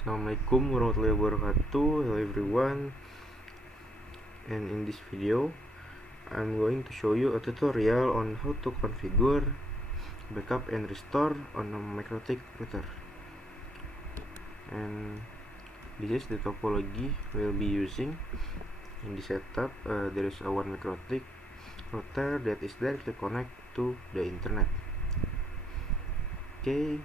Assalamualaikum warahmatullahi wabarakatuh. Hello everyone, and in this video I'm going to show you a tutorial on how to configure backup and restore on a MikroTik router. And this is the topology we'll be using in the setup. There is a one MikroTik router that is directly connected to the internet. Okay,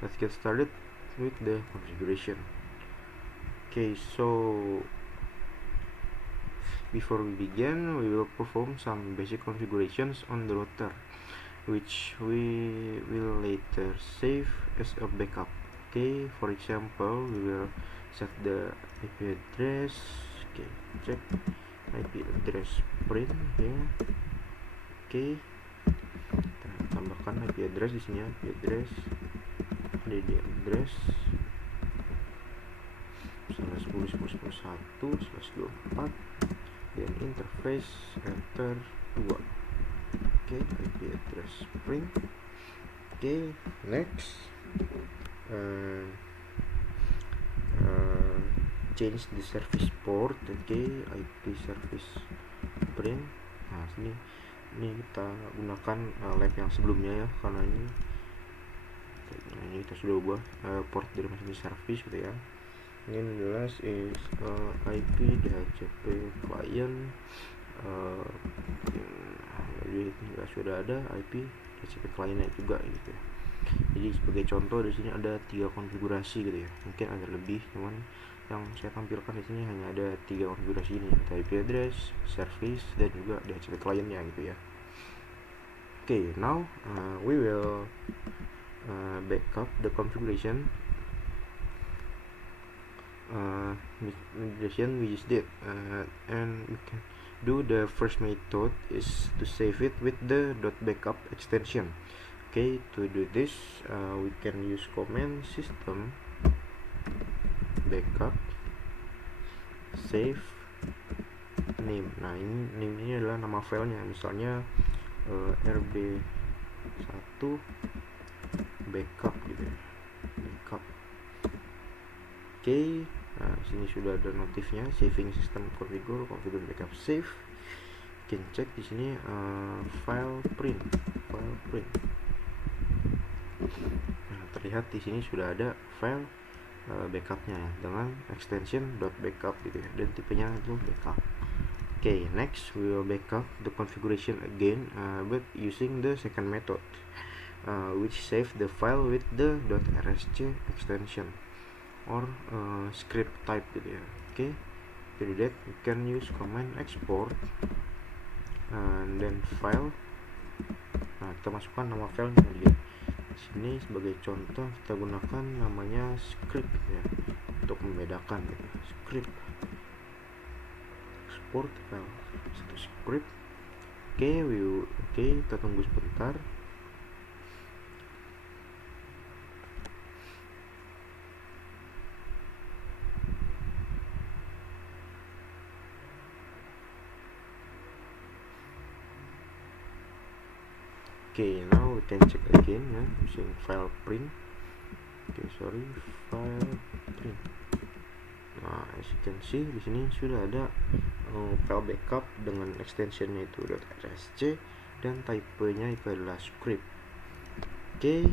let's get started with the configuration. Okay, so before we begin, we will perform some basic configurations on the router, which we will later save as a backup. Okay, for example, we will set the IP address. Okay, check IP address print ya. Okay, kita tambahkan IP address di sini ya, IP address, DD address 10.10.11/24, dan interface enter 2. Okay, IP address print. Okay, next change the service port. Okay, IP service print. Nah, ini kita gunakan lab yang sebelumnya ya, karena ini kita sudah ubah port dari masing-masing service gitu ya. Ini jelas is IP DHCP client. Jadi sudah ada IP DHCP clientnya juga gitu ya. Jadi sebagai contoh di sini ada 3 konfigurasi gitu ya. Mungkin ada lebih, cuman yang saya tampilkan di sini hanya ada 3 konfigurasi ini, IP address, service, dan juga DHCP clientnya gitu ya. Okay, now we will backup the configuration we just did, and we can do the first method is to save it with the .backup extension. Okay, to do this we can use command system backup save name. Nah, ini adalah nama filenya, misalnya RB1 backup gitu ya, backup. Okay, nah sini sudah ada notifnya, saving system configure backup save. You can cek di sini file print. Nah, terlihat di sini sudah ada file backupnya ya, dengan extension .backup gitu ya, dan tipenya itu backup. Okay, next we will backup the configuration again, but using the second method, which save the file with the .rsc extension or script type gitu ya. Okay, to do that you can use command export and then file. Nah, kita masukkan nama filenya dia. Di sini sebagai contoh kita gunakan namanya script ya, untuk membedakan gitu. Script export file satu script. Oke, kita tunggu sebentar. Okay, now we can check again ya, using file print. File print. Nah, as you can see di sini sudah ada file backup dengan extensionnya itu .rsc, dan typenya itu adalah script. Okay,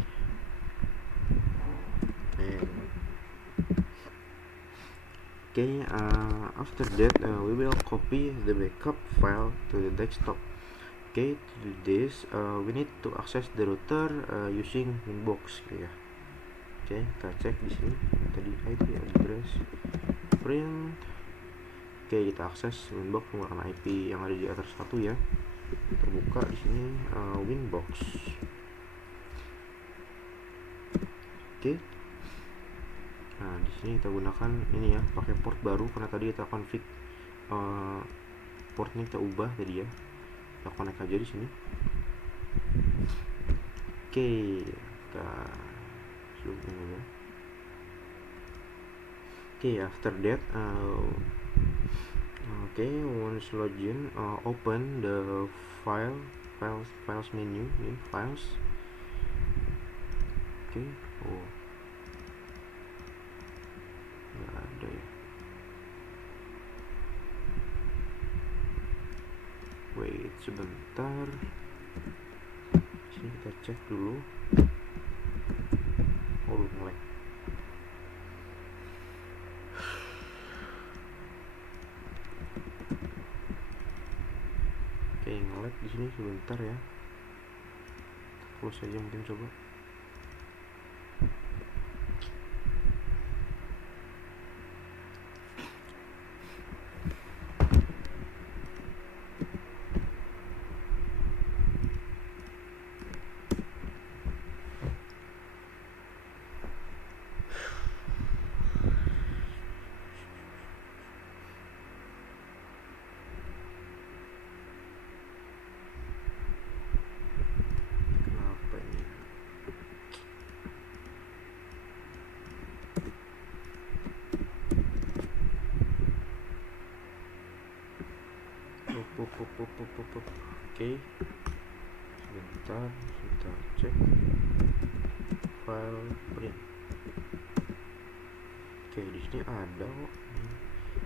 after that we will copy the backup file to the desktop. Okay, to do this we need to access the router using Winbox gitu ya. Okay, kita cek di sini tadi IP address print. Okay, kita akses Winbox menggunakan IP yang ada di atas 1 ya. Terbuka di sini Winbox. Okay. Nah, di sini kita gunakan ini ya, pakai port baru karena tadi kita config portnya kita ubah tadi ya. Kita connect aja di sini. Oke, kita zoom in dulu. Oke, after that once login, open the files menu in files. wait sebentar. Sini kita cek dulu. Oh, nge-lag. Oke, nge-lag di sini sebentar ya. Close aja mungkin coba. Kenapa ini? Oke, sebentar kita cek file print. Oke, di sini ada kok.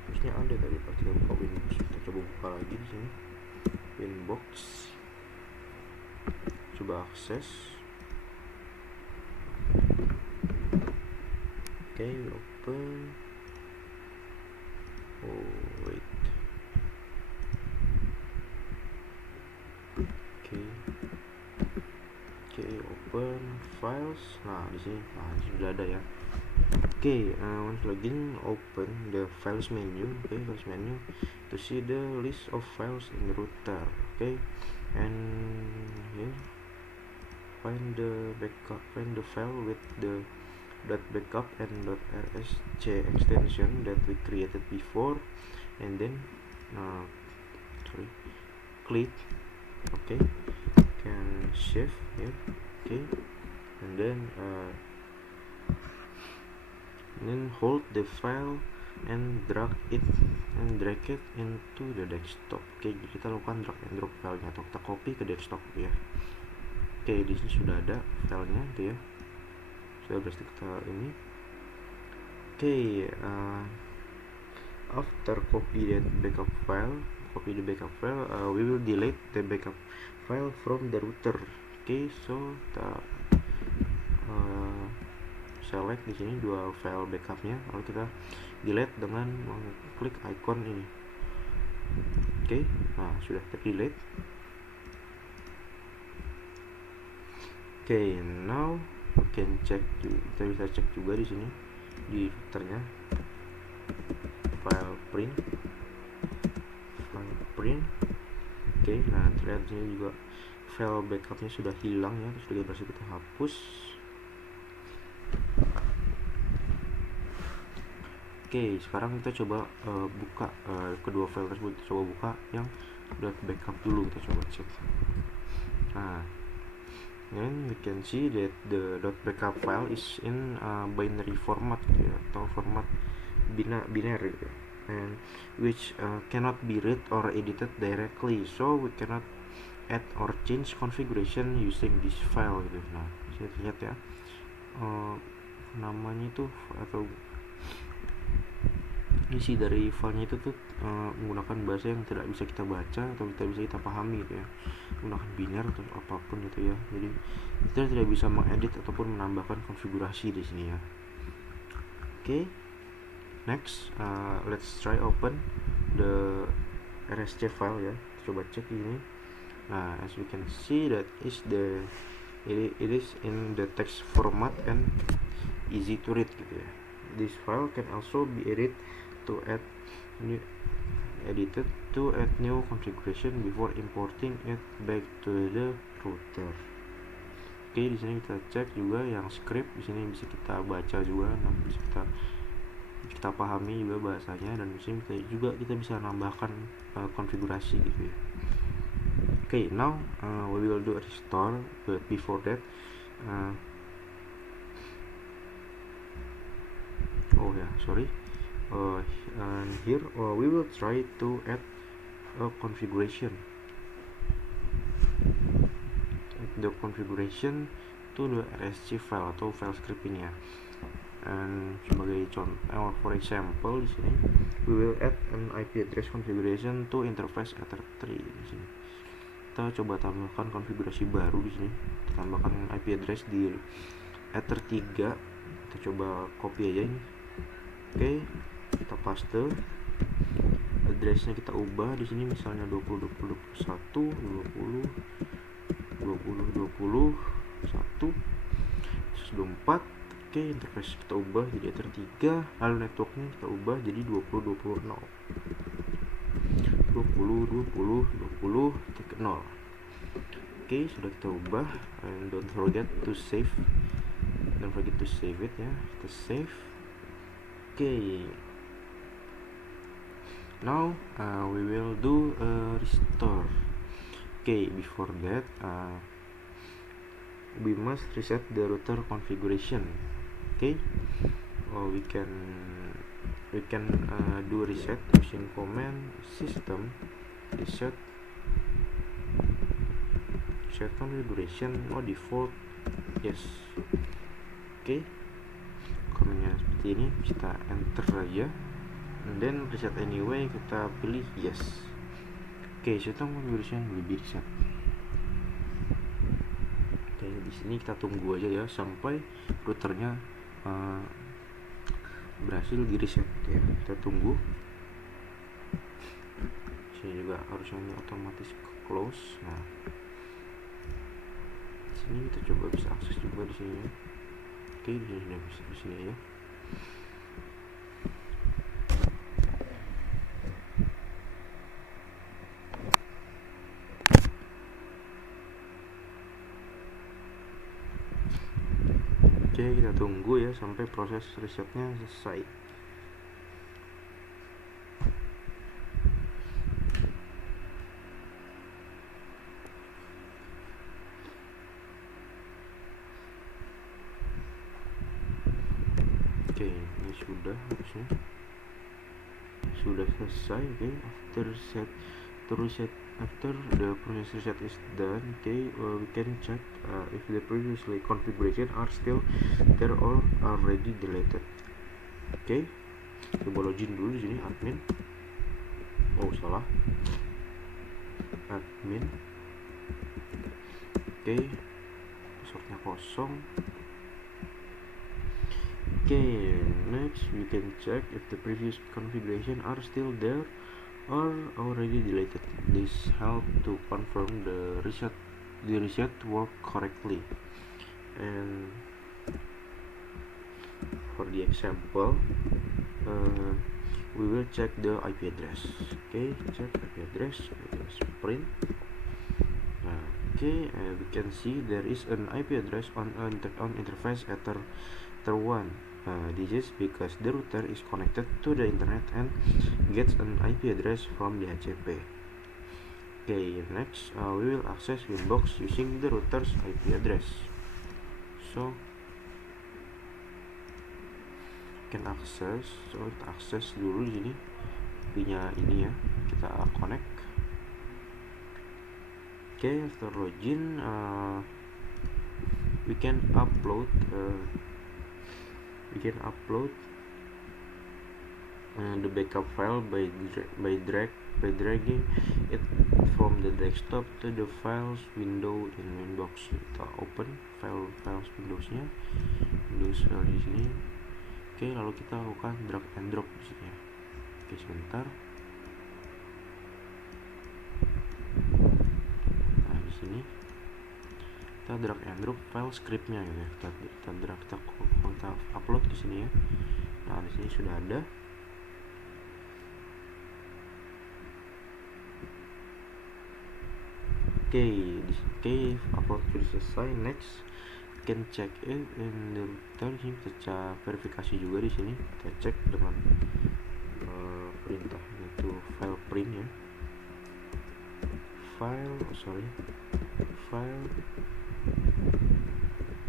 Di sini ada tadi pas kita buka Winbox. Kita coba buka lagi di sini. Winbox. Coba akses. Oke, open. Oh, wait. Oke, open files. Nah, di sini sudah ada ya. Once login, open the files menu. Files menu to see the list of files in the router. And here find the file with the .backup and .rsc extension that we created before, and then click can save here. And then hold the file and drag it into the desktop. Jadi kita lakukan drag and drop filenya atau kita copy ke desktop ya. Di sini sudah ada filenya gitu ya. Sudah berarti kita ini. After copy the backup file, we will delete the backup file from the router. So kita select di sini dua file backupnya, lalu kita delete dengan mengklik icon ini. Nah sudah ter-delete. Now we can check. Kita bisa cek juga di sini di routernya. File print. Nah terlihat di sini juga file backupnya sudah hilang ya, sudah berhasil kita hapus. Sekarang kita coba buka kedua file tersebut. Kita coba buka yang .backup dulu, kita coba cek. Nah, then we can see that the .backup file is in binary format ya, atau format binary ya, and which cannot be read or edited directly, so we cannot add or change configuration using this file gitu. Nah, bisa lihat ya, namanya itu atau isi dari filenya itu tuh menggunakan bahasa yang tidak bisa kita baca atau tidak bisa kita pahami gitu ya, menggunakan biner atau apapun gitu ya. Jadi kita tidak bisa mengedit ataupun menambahkan konfigurasi di sini ya. Next, let's try open the rsc file ya. Coba cek ini. Nah, as we can see that it is in the text format and easy to read gitu ya. This file can also be edited to add new configuration before importing it back to the router. Di sini kita cek juga yang script di sini bisa kita baca juga, bisa kita pahami juga bahasanya, dan di sini kita bisa nambahkan konfigurasi gitu ya. Now we will do a restore, but before that and here we will try to add a configuration to the rsc file atau file script ini ya. And sebagai contoh, for example di sini we will add an IP address configuration to interface Ether3 di sini. kita coba tambahkan konfigurasi baru di sini. Kita tambahkan IP address di Ether 3. Kita coba copy aja ini. Oke, kita paste. Addressnya kita ubah di sini, misalnya 20 20 21 20 20 20 1 24. Oke, interface kita ubah jadi Ether 3, lalu networknya kita ubah jadi 20 20 0 20 20 20 0. Oke, sudah kita ubah, and don't forget to save it ya. Kita save. Oke, now we will do a restore. Okay, before that we must reset the router configuration. Okay, we can do reset using command system reset configuration default yes. Okay, commandnya seperti ini, kita enter aja, and then reset anyway, kita pilih yes. Oke, sistem configuration will be reset. Oke, di sini kita tunggu aja ya sampai routernya berhasil di reset ya. Kita tunggu. Sini juga harusnya otomatis close. Nah, sini kita coba bisa akses juga di sini ya. Oke, di sini sudah bisa, di sini ya. Oke, kita tunggu ya sampai proses resetnya selesai. Oke, ini sudah harusnya sudah selesai. Oke, after the process reset is done, okay, we can check if the previously configuration are still there or already deleted. Okay, coba login dulu di sini, admin. Oh, salah. Admin. Okay, passwordnya kosong. Okay, next we can check if the previous configuration are still there or already deleted. This help to confirm the reset work correctly. And for the example, we will check the IP address. Okay, check IP address print. Okay, we can see there is an IP address on interface Ether 1. This is because the router is connected to the internet and gets an IP address from the HCP. Okay, next we will access Winbox using the router's IP address. So kita akses dulu di sini IP-nya ini ya, kita connect. Okay, after login, we can upload the backup file by dragging it from the desktop to the files window in Winbox. Kita open files Windowsnya, Windows file di sini. Oke, lalu kita lakukan drag and drop di sini ya. Oke, sebentar. Nah, di sini kita drag and drop file scriptnya gitu ya. Kita upload di sini ya. Nah, di sini sudah ada. Oke, upload sudah selesai. Next, can check it in the router. Sini kita verifikasi juga di sini. Kita cek dengan perintah yaitu file print ya. File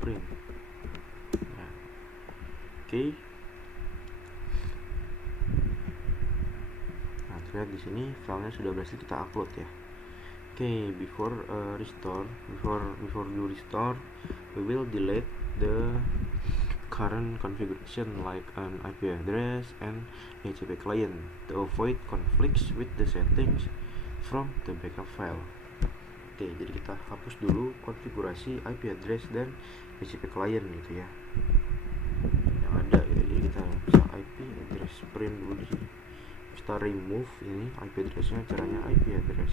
print. Nah, oke. Nah, terlihat di sini filenya sudah berhasil kita upload ya. Okay, before do restore, we will delete the current configuration like an IP address and HTTP client to avoid conflicts with the settings from the backup file. Oke, jadi kita hapus dulu konfigurasi IP address dan DHCP client gitu ya yang ada gitu. Jadi kita bisa IP address print dulu di sini. Kita remove ini IP addressnya, caranya IP address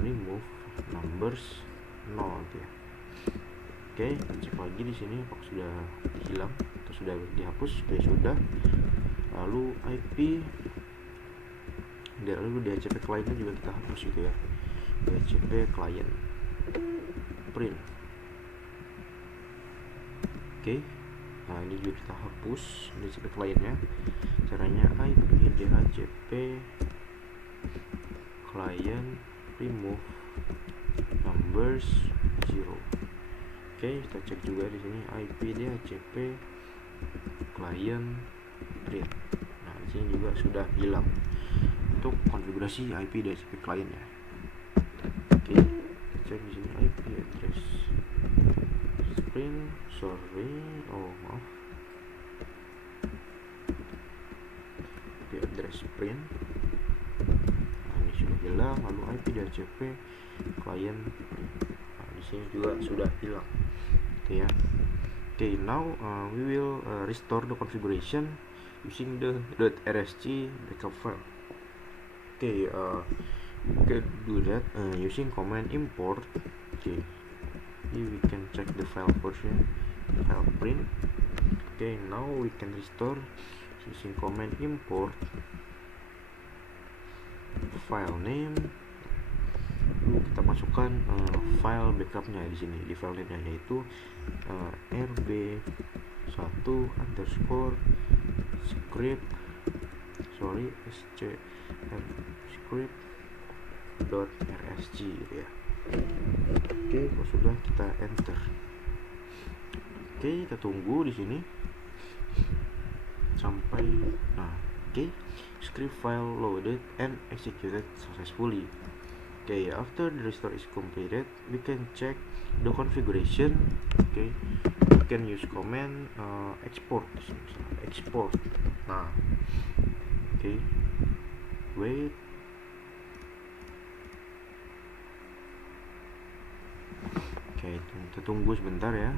remove numbers 0 gitu ya. Oke, kita cek lagi di sini apakah sudah hilang atau sudah dihapus. Oke, sudah. Lalu IP dan lalu DHCP clientnya juga kita hapus gitu ya. DHCP client print. Oke, nah ini juga kita hapus DHCP clientnya. Caranya IP DHCP client remove numbers 0. Oke, kita cek juga di sini IP DHCP client print. Nah, di sini juga sudah hilang untuk konfigurasi IP DHCP client ya. Oke, kita cek di sini IP address print, maaf. IP address print. Nah, ini sudah hilang. Lalu IP DHCP client. Nah, di sini juga sudah hilang. Oke ya. Okay, now we will restore the configuration using the .rsc backup file. Okay, we can do that using command import. Okay, here we can check the file version, file print. Okay, now we can restore using command import file name. Lalu kita masukkan file backupnya di sini, di file name-nya, yaitu rb1 underscore script script dot rsg gitu ya. Oke, kalau sudah kita enter. Oke, kita tunggu di sini sampai script file loaded and executed successfully. Okay, after the restore is completed, we can check the configuration. Okay, we can use command export. Export. Nah, okay, wait. Okay, kita tunggu sebentar ya.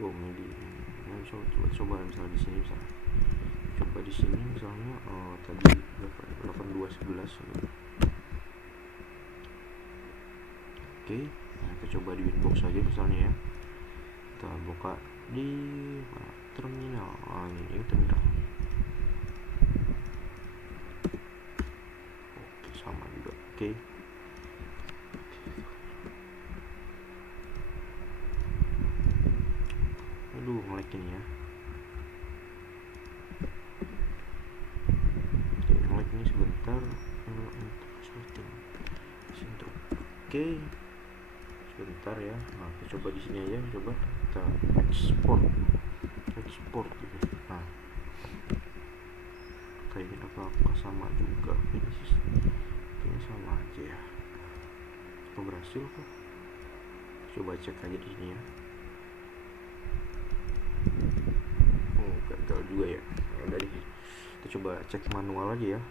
Oh, maybe coba misalnya di sini misalnya. Coba di sini misalnya tadi 8211. Oke, nah kita coba di Winbox saja misalnya ya. Kita buka di terminal. Ini terminal. Oke, sama juga. Oke. Aduh, nge-lag ini ya. Ini sebentar untuk setting sintro. Oke, sebentar ya. Nah, kita coba di sini aja, coba kita export gitu. Nah, kayaknya apakah sama juga? Ini sama aja ya. Kok berhasil kok? Coba cek aja di sini ya. Oh, gagal juga ya. Udah deh. Kita coba cek manual aja ya.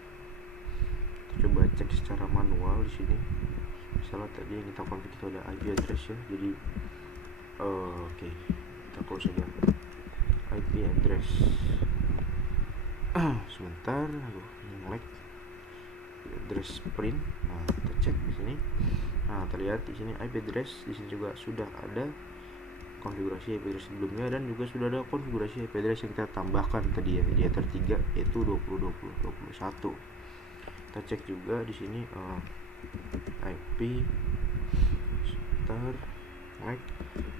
Coba cek secara manual di sini. Misalnya tadi yang kita config itu ada IP address ya. Jadi oke, kita close aja IP address. Sebentar, aduh, ini lag. Address print. Nah, kita cek di sini. Nah, terlihat di sini IP address. Di sini juga sudah ada konfigurasi IP address sebelumnya dan juga sudah ada konfigurasi IP address yang kita tambahkan tadi ya, di ether 3 yaitu 20.20.21. Kita cek juga di sini IP start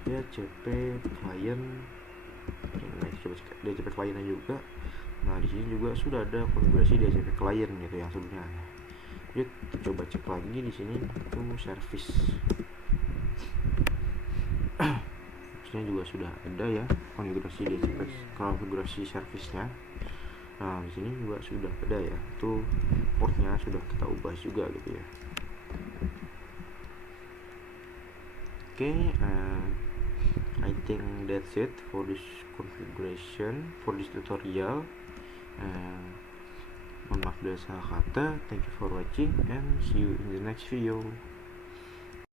DHCP client. Nah, coba cek DHCP clientnya juga. Nah, di sini juga sudah ada konfigurasi DHCP client gitu yang sebelumnya. Yuk, kita coba cek lagi di sini itu service. Harusnya juga sudah ada ya konfigurasi DHCP, konfigurasi service-nya. Nah, di sini juga sudah ada ya, itu portnya sudah kita ubah juga gitu ya. Oke, I think that's it for this configuration, for this tutorial. Mohon maaf dan salah kata. Thank you for watching and see you in the next video.